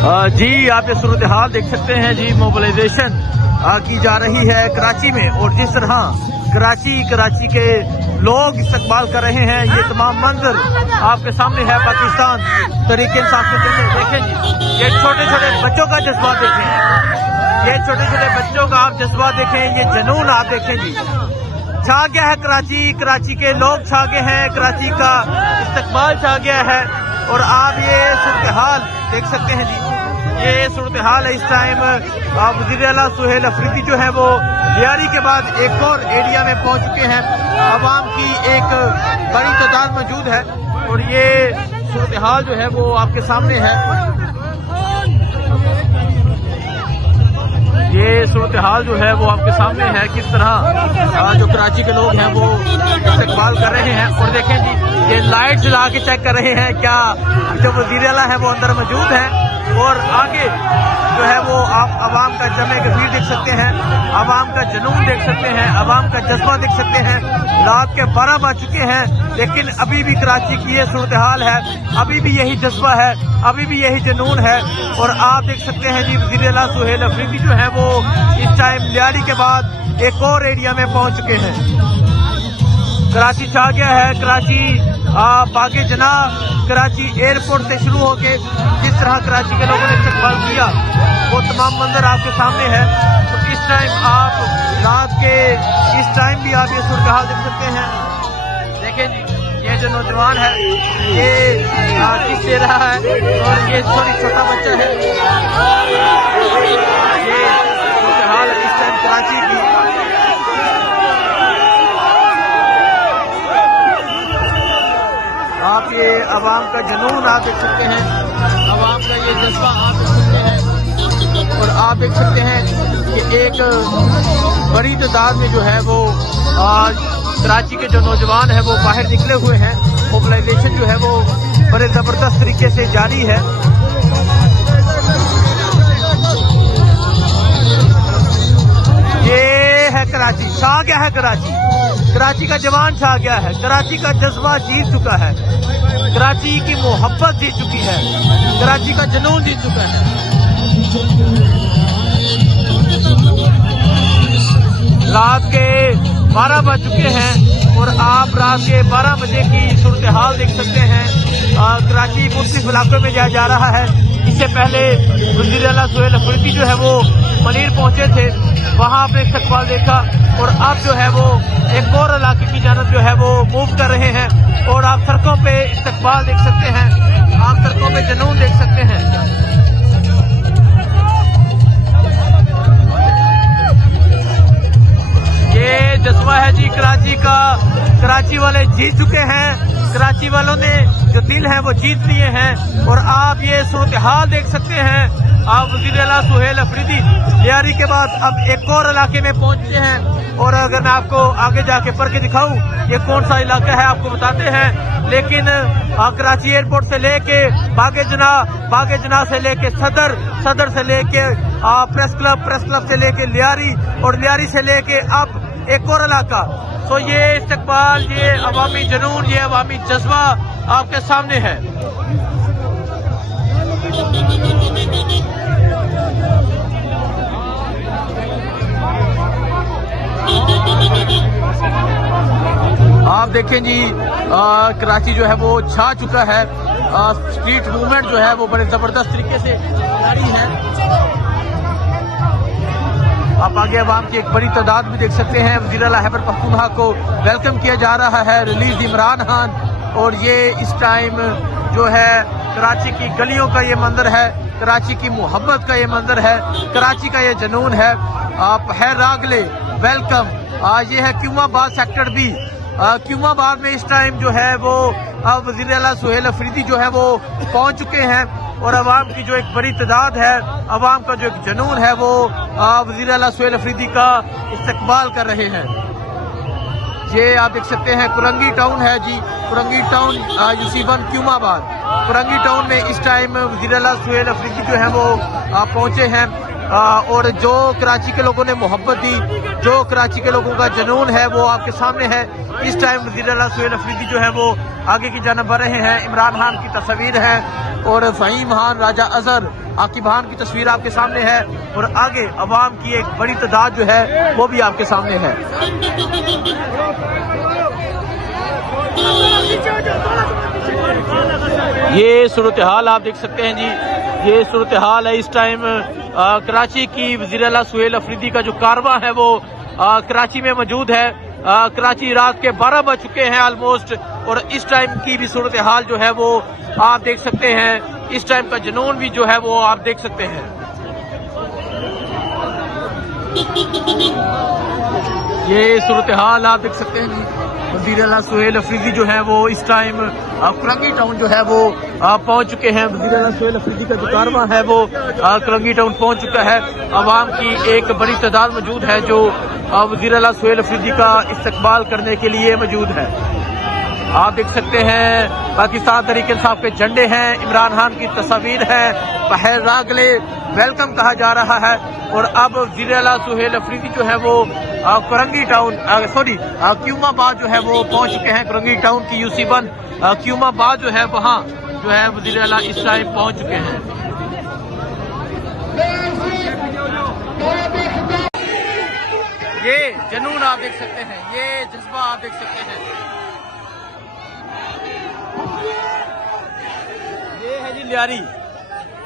जी आप ये सूरत हाल देख सकते हैं जी। मोबिलाइजेशन की जा रही है कराची में और जिस तरह कराची के लोग इस्तकबाल कर रहे हैं, ये तमाम मंजर आपके सामने है। पाकिस्तान तहरीक इंसाफ के दिल में देखें जी, ये छोटे छोटे बच्चों का जज्बा देखें, ये छोटे छोटे बच्चों का आप जज्बा देखें, ये जुनून आप देखें जी। छा गया है कराची के लोग छा गए हैं, कराची का इस्तकबाल छा गया है। और आप ये सूरत हाल देख सकते हैं जी, ये सूरत हाल है इस टाइम। वज़ीर आला सुहेल अफरीदी जो है वो तैयारी के बाद एक और एरिया में पहुंच चुके हैं। अवाम की एक बड़ी तादाद मौजूद है और ये सूरत हाल जो है वो आपके सामने है। ये सूरत हाल जो है वो आपके सामने है, किस तरह जो कराची के लोग हैं वो इस्तकबाल कर रहे हैं। और देखें जी, ये लाइट जला के चेक कर रहे हैं क्या जो वज़ीर आला है वो अंदर मौजूद है। और आगे जो है वो आप अवाम का जमे गफीर देख सकते हैं, अवाम का जुनून देख सकते हैं, अवाम का जज्बा देख सकते हैं। रात के 12 बज चुके हैं लेकिन अभी भी कराची की ये सूरत हाल है, अभी भी यही जज्बा है, अभी भी यही जुनून है। और आप देख सकते हैं जी, वज़ीर आला सुहेल अफरीदी जो है वो इस टाइम लियारी के बाद एक और एरिया में पहुंच चुके हैं। कराची छा गया है, कराची बागे जना कराची एयरपोर्ट से शुरू होके जिस तरह कराची के लोगों ने इस्तकबाल किया वो तमाम मंजर आपके सामने है। तो इस टाइम आप रात के इस टाइम भी आप ये सूरत हाल देख सकते हैं। देखें जी, ये जो नौजवान है ये किस दे रहा है और ये छोटा बच्चा है। ये सूरत हाल है इस टाइम कराची की। आप ये अवाम का जुनून आप देख सकते हैं, अवाम का ये जज्बा आप देख सकते हैं। और आप देख सकते हैं कि एक बड़ी तादाद में जो है वो आज कराची के जो नौजवान है वो बाहर निकले हुए हैं। मोबिलाइजेशन जो है वो बड़े जबरदस्त तरीके से जारी है। ये है कराची, छा गया है कराची का जवान छा गया है, कराची का जज्बा जीत चुका है, कराची की मोहब्बत जीत चुकी है, कराची का जुनून जीत चुका है। रात के 12 बज चुके हैं और आप रात के 12 बजे की सूरत हाल देख सकते हैं। कराची मुख्तलिफ इलाकों में जा रहा है। इससे पहले वज़ीर आला सुहेल अफरीदी जो है वो मनीर पहुंचे थे, वहां आपने इस्तकबाल देखा। और अब जो है वो एक और इलाके की जानब जो है वो मूव कर रहे हैं और आप सड़कों पे इस्तकबाल देख सकते हैं, आप सड़कों पे जुनून देख सकते हैं। ये जज्बा है जी कराची का, कराची वाले जीत चुके हैं, कराची वालों ने जो दिल है वो जीत लिए हैं। और आप ये सूरत हाल देख सकते हैं। आप वज़ीर आला सुहेल अफरीदी तैयारी के बाद अब एक और इलाके में पहुंचते हैं। और अगर मैं आपको आगे जाके पढ़ के दिखाऊं ये कौन सा इलाका है आपको बताते हैं। लेकिन कराची एयरपोर्ट से लेके बागे जना से लेके सदर से लेके प्रेस क्लब से लेके लियारी और लियारी से लेके अब एक और इलाका। तो ये इस्तकबाल, ये अवामी जुनून, ये अवामी जज्बा आपके सामने है। आप देखें जी, कराची जो है वो छा चुका है। स्ट्रीट मूवमेंट जो है वो बड़े जबरदस्त तरीके से जारी है। आप आगे अवाम की एक बड़ी तादाद भी देख सकते हैं। वज़ीर आला खैबर पख्तूनख्वा को वेलकम किया जा रहा है, रिलीज इमरान खान। और ये इस टाइम जो है कराची की गलियों का ये मंजर है, कराची की मोहब्बत का ये मंजर है, कराची का ये जुनून है। आप है रागले वेलकम। ये है क्यूमाबाद सेक्टर बी। क्यूमाबाद में इस टाइम जो है वो वज़ीर आला सुहेल अफरीदी जो है वो पहुंच चुके हैं। और अवाम की जो एक बड़ी तादाद है, अवाम का जो एक जुनून है वो वज़ीर आला सुहेल अफरीदी का इस्तकबाल कर रहे हैं। ये आप देख सकते हैं कुरंगी टाउन है जी, Korangi town UC1 Qayyumabad. Korangi town में इस टाइम वज़ीर आला सुहेल अफरीदी जो है वो पहुंचे हैं। और जो कराची के लोगों ने मोहब्बत दी, जो कराची के लोगों का जुनून है वो आपके सामने है। इस टाइम वज़ीर आला सुहेल अफरीदी जो है वो आगे की जानब बढ़ रहे हैं। इमरान खान की तस्वीर है और फ़हीम खान, राजा अजहर आकिब खान की तस्वीर आपके सामने है और आगे अवाम की एक बड़ी तादाद जो है वो भी आपके सामने है। ये सूरत हाल आप देख सकते हैं जी, ये सूरत हाल है इस टाइम कराची की। वज़ीर आला सुहेल अफरीदी का जो कारवां है वो कराची में मौजूद है। कराची रात के 12 बज चुके हैं ऑलमोस्ट और इस टाइम की भी सूरत हाल जो है वो आप देख सकते हैं। इस टाइम का जुनून भी जो है वो आप देख सकते हैं। ये सूरत हाल आप देख सकते हैं जी। वज़ीर आला सुहेल अफरीदी जो है वो इस टाइम करंगी टाउन जो है वो पहुंच चुके हैं। वज़ीर आला सुहेल अफरीदी का जो कारवां है वो करंगी टाउन पहुंच चुका है। अवाम की एक बड़ी तादाद मौजूद है जो वज़ीर आला सुहेल अफरीदी का इस्तकबाल करने के लिए मौजूद है। आप देख सकते हैं पाकिस्तान तहरीक इंसाफ के झंडे हैं, इमरान खान की तस्वीर है, बहर रागले वेलकम कहा जा रहा है। और अब वज़ीर आला सुहेल अफरीदी जो है वो करंगी टाउन क्यूमाबाद जो है वो पहुंच चुके हैं। करंगी टाउन की UC1 क्यूमाबाद जो है वहाँ जो है वज़ीर आला इस टाइम पहुंच चुके हैं। ये जुनून आप देख सकते हैं, ये जज्बा आप देख सकते हैं। ये है जी लियारी,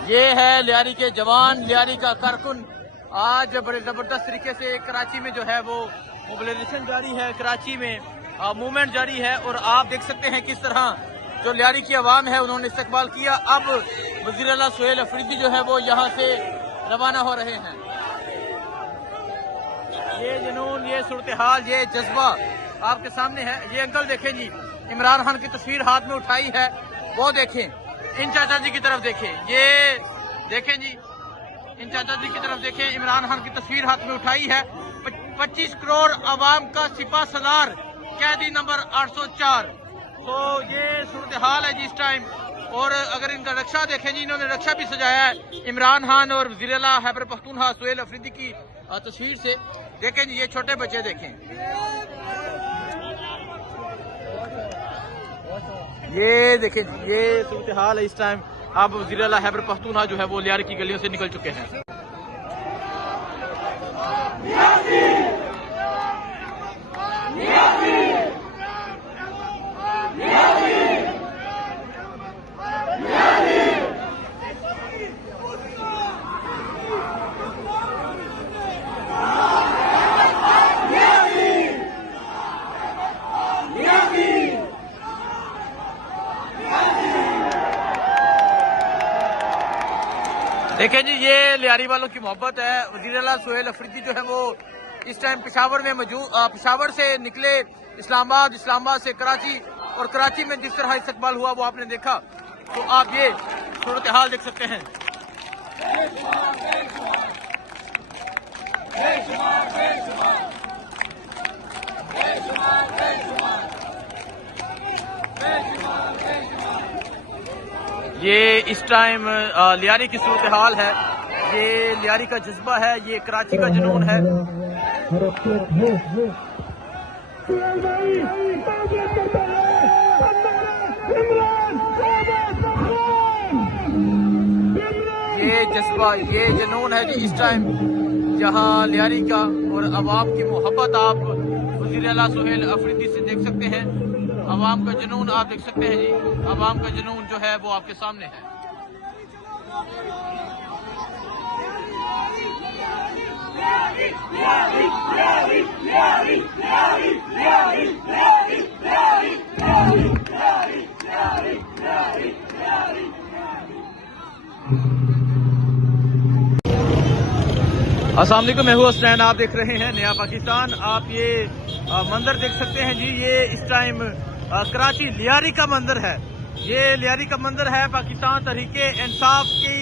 ये है लियारी के जवान, लियारी का कारकुन। आज बड़े जबरदस्त तरीके से कराची में जो है वो मोबिलाइजेशन जारी है, कराची में मूवमेंट जारी है और आप देख सकते हैं किस तरह जो लियारी की आवाम है उन्होंने इस्तकबाल किया। अब वज़ीर आला सुहेल अफरीदी जो है वो यहाँ से रवाना हो रहे हैं। ये जुनून, ये सूरत हाल, ये जज्बा आपके सामने है। ये अंकल देखें जी, इमरान खान की तस्वीर हाथ में उठाई है, वो देखें। इन चाचा जी की तरफ देखें, ये देखें जी, इन चाचा जी की तरफ देखें। इमरान खान की तस्वीर हाथ में उठाई है। 25 करोड़ आवाम का सिपा सलार, कैदी नंबर 804। तो ये सूरत हाल है जी इस टाइम। और अगर इनका रक्षा देखें जी, इन्होंने रक्षा भी सजाया है इमरान खान और वज़ीर आला खैबर पख्तूनख्वा सुहेल अफरीदी की तस्वीर से। देखें जी, ये छोटे बच्चे देखें, ये देखें, ये सूरत हाल है इस टाइम। अब वज़ीर आला खैबर पख्तूनख्वा जो है वो लियारी की गलियों से निकल चुके हैं। देखें जी, ये लियारी वालों की मोहब्बत है। वज़ीर आला सुहेल अफरीदी जो है वो इस टाइम पेशावर में मौजूद, पेशावर से निकले इस्लामाबाद, इस्लामाबाद से कराची, और कराची में जिस तरह इस्तकबाल हुआ वो आपने देखा। तो आप ये सूरत हाल देख सकते हैं। ये इस टाइम लियारी की सूरत हाल है, ये लियारी का जज्बा है, ये कराची का जुनून है। ये जज्बा, ये जुनून है जी इस टाइम, जहां लियारी का और अवाम की मोहब्बत आप वज़ीर आला सुहेल अफरीदी से देख सकते हैं। अवाम का जुनून आप देख सकते हैं जी, अवाम का जुनून जो है वो आपके सामने है। अस्सलाम वालेकुम, मैं हूँ स्टैंड, आप देख रहे हैं नया पाकिस्तान। आप ये मंजर देख सकते हैं जी, ये इस टाइम कराची लियारी का मंजर है। ये लियारी का मंजर है पाकिस्तान तहरीक इंसाफ की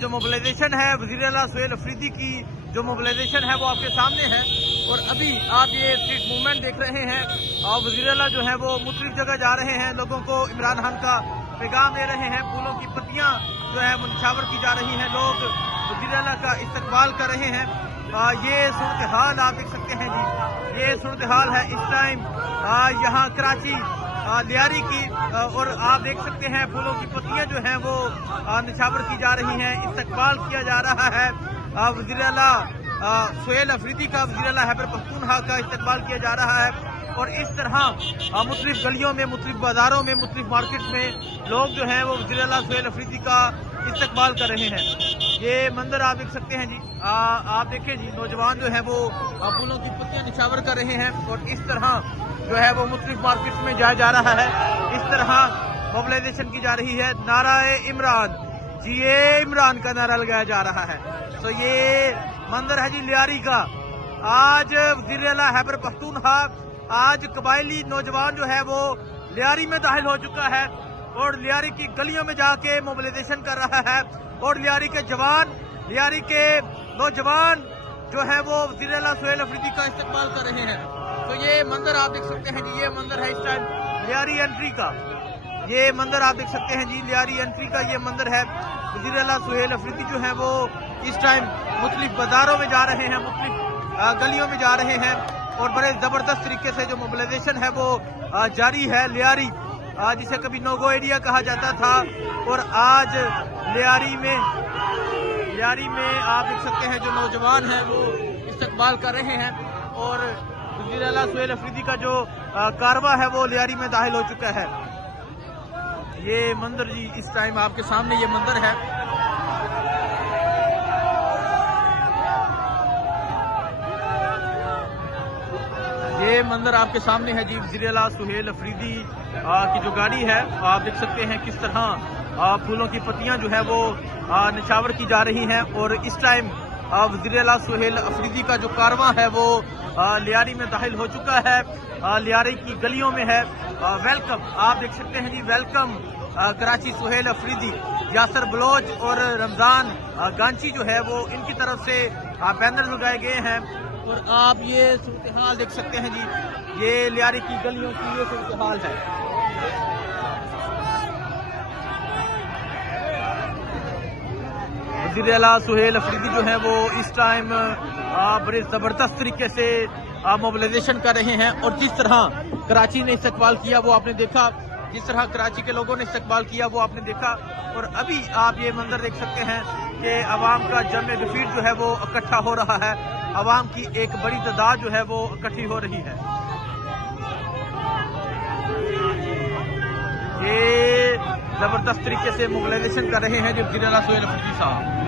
जो मोबिलाइजेशन है, वज़ीर आला सुहेल अफरीदी की जो मोबिलाइजेशन है वो आपके सामने है। और अभी आप ये स्ट्रीट मूवमेंट देख रहे हैं और वज़ीर आला जो है वो मुख्तलिफ जगह जा रहे हैं, लोगों को इमरान खान का पैगाम दे रहे हैं, फूलों की पत्तियां जो है वो निछावर की जा रही हैं, लोग वज़ीर आला का इस्तकबाल कर रहे हैं। ये सूरत हाल आप देख सकते हैं जी, ये सूरत हाल है इस टाइम यहाँ कराची लियारी की और आप देख सकते हैं फूलों की पत्तियां जो हैं वो निछावर की जा रही हैं, इस्तकबाल किया जा रहा है। वज़ीर आला सुहेल अफरीदी का, वज़ीर आला खैबर पख्तूनख्वा का इस्तकबाल किया जा रहा है। और इस तरह मुख्तलिफ गलियों में, मुख्तलिफ बाजारों में, मुख्तलिफ मार्केट में लोग जो हैं वो वज़ीर आला सुहेल अफरीदी का इस्तकबाल कर रहे हैं। ये मंजर आप देख सकते हैं जी। आप देखें जी, नौजवान जो है वो फूलों की पत्तियां निछावर कर रहे हैं और इस तरह जो है वो मुख्तलिफ मार्केट में जाया जा रहा है। इस तरह मोबिलाइजेशन की जा रही है। नाराए इमरान जी, ये इमरान का नारा लगाया जा रहा है। तो ये मंजर है जी लियारी का। आज वज़ीर आला खैबर पख्तूनख्वा, आज कबायली नौजवान जो है वो लियारी में दाखिल हो चुका है और लियारी की गलियों में जाके मोबिलाइजेशन कर रहा है और लियारी के जवान, लियारी के नौजवान जो है वो वज़ीर आला सुहेल अफरीदी का इस्तकबाल कर रहे हैं। तो ये मंजर आप देख सकते हैं जी, ये मंजर है इस टाइम लियारी एंट्री का। ये मंजर आप देख सकते हैं जी, लियारी एंट्री का ये मंजर है। वज़ीर आला सुहेल अफरीदी जो है वो इस टाइम मुख्तलिफ बाजारों में जा रहे हैं, मुख्तलिफ गलियों में जा रहे हैं और बड़े ज़बरदस्त तरीके से जो मोबिलाइजेशन है वो जारी है। लियारी जिसे कभी नोगो एरिया कहा जाता था और आज लियारी में आप देख सकते हैं जो नौजवान हैं वो इस्तकबाल कर रहे हैं और वज़ीर आला सुहेल अफरीदी का जो कारवा है वो लियारी में दाखिल हो चुका है। ये मंजर जी इस टाइम आपके सामने ये मंजर है। ये मंजर आपके सामने है जी, वज़ीर आला सुहेल अफरीदी की जो गाड़ी है। आप देख सकते हैं किस तरह फूलों की पत्तियां जो है वो निछावर की जा रही हैं और इस टाइम वज़ीर आला सुहेल अफरीदी का जो कारवां है वो लियारी में दाखिल हो चुका है, लियारी की गलियों में है। वेलकम आप देख सकते हैं जी, वेलकम कराची सुहेल अफरीदी। यासर बलोच और रमजान गांची जो है वो इनकी तरफ से बैनर लगाए गए हैं और आप ये सूरत हाल देख सकते हैं जी, ये लियारी की गलियों की ये सूरत हाल है। वज़ीर आला सुहेल अफरीदी जो है वो इस टाइम बड़े ज़बरदस्त तरीके से मोबिलाइजेशन कर रहे हैं और जिस तरह कराची ने इस्तकबाल किया वो आपने देखा, जिस तरह कराची के लोगों ने इस्तकबाल किया वो आपने देखा। और अभी आप ये मंजर देख सकते हैं कि अवाम का जमे गफीर जो है वो इकट्ठा हो रहा है, अवाम की एक बड़ी तादाद जो है वो इकट्ठी हो रही है। ये जबरदस्त तरीके से मोबिलाइजेशन कर रहे हैं जो वज़ीर आला सुहेल अफरीदी साहब।